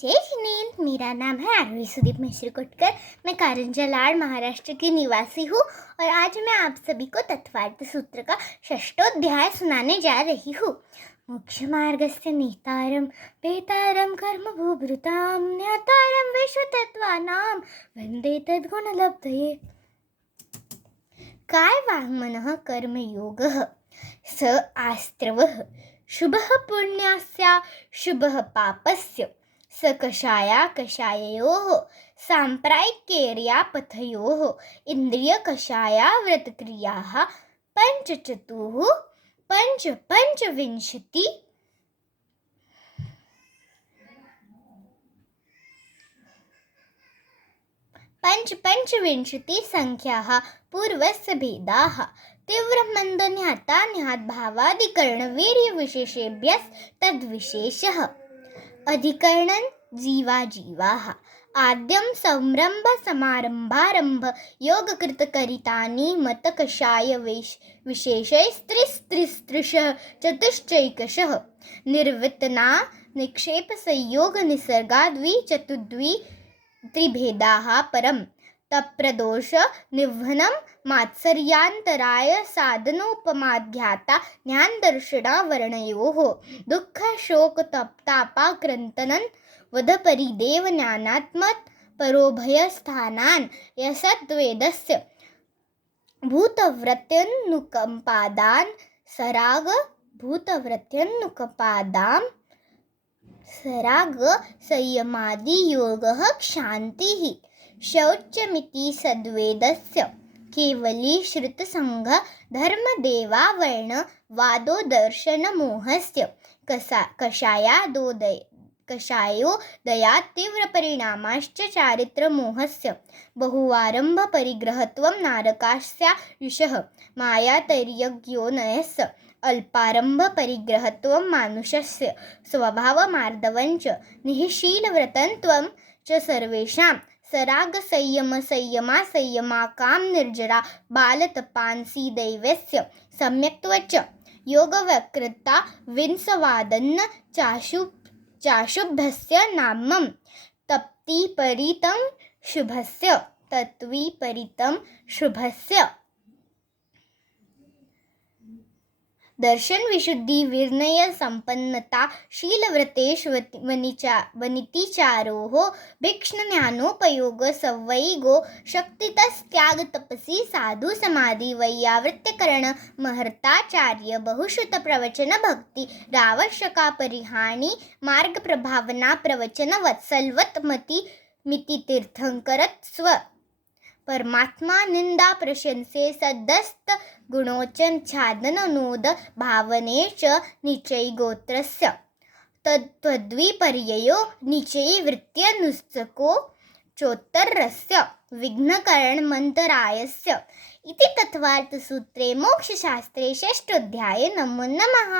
जय हिंद। मेरा नाम है आरोही सुदीप मिश्र कोटकर। मैं कारंजा लाड़ महाराष्ट्र की निवासी हूँ और आज मैं आप सभी को तत्वार्थ सूत्र का षष्ठोध्याय सुनाने जा रही हूँ। मोक्ष मार्गस्य नेतारं वेतारं कर्मभूभृतां ज्ञातारं विश्वतत्त्वानां वन्दे तद्गुणलब्धये। काय वाङ्मनः कर्मयोगः स आस्त्रवः शुभः पुण्यस्य शुभः पापस्य स कषाया कषाययोः साम्प्रायिकैर्यापथयोः इन्द्रियकषाया व्रतक्रियाः पञ्चचतुः पञ्चविंशति संख्याः पूर्वस्य भेदाः तीव्रमन्दन्यतान्यद्भावादिकरणवीर्यविशेषेभ्यस्तद्विशेषः अधिकरणं जीवाः आद्यं संरम्भ समारम्भारम्भ योगकृतकरितानि मतकषाय विशेषैस्त्रिस्त्रिशः चतुश्चैकशः निर्वितना निक्षेप संयोग निसर्गाद्विचतुद्वि त्रिभेदाः परं तप्रदोष निवहनं मात्सर्यान्तराय साधनोपमाध्याता ज्ञानदर्शनावर्णयोः दुःख शोक तापाक्रन्तनं वधपरिदेव ज्ञानात्मत् परोभयस्थानान् यसद्वेदस्य भूतवृत्त्यनुकम्पादान् सराग संयमादियोगः क्षान्तिः शौचमिति सद्वेदस्य केवली श्रुतसंघ धर्मदेवावर्ण वादो दर्शनमोहस्य कषायोदया तीव्रपरिणामाश्च चारित्रमोहस्य बहुवारम्भपरिग्रहत्वं नारकास्यायुषः मायातैर्यज्ञोनयस्य अल्पारम्भपरिग्रहत्वं मानुषस्य स्वभावमार्दवञ्च निःशीलव्रतत्वं च सर्वेषां सरागसंयमासंयमाकां निर्जरा बालतपांसी सम्यक्त्वच्च योगवक्रता विंशवादन्न चाशुभस्य नामं तत्विपरीतं शुभस्य दर्शन विशुद्धि विनय संपन्नता शीलव्रतेश वनितिचारोः भिक्षुज्ञानोपयोग सवैगो शक्तितस्त्याग तपसी साधु समाधि वैयावृत्तिकरण महर्ताचार्य बहुश्रुत प्रवचन भक्ति रावश्यका परिहानि मार्ग प्रभावना प्रवचन वत्सलवत मिति तीर्थंकरत स्व परमात्मा निंदा प्रशंसे सद्दस्त गुणोचन छादनोद भावने च निचय गोत्रस्य तद्विपर्ययो निचय वृत्त्यनुस्सको चोत्तरस्य विघ्नकरणमन्तरायस्य इति तत्वार्थसूत्रे मोक्षशास्त्रे षष्ठोध्याये नमो नमः।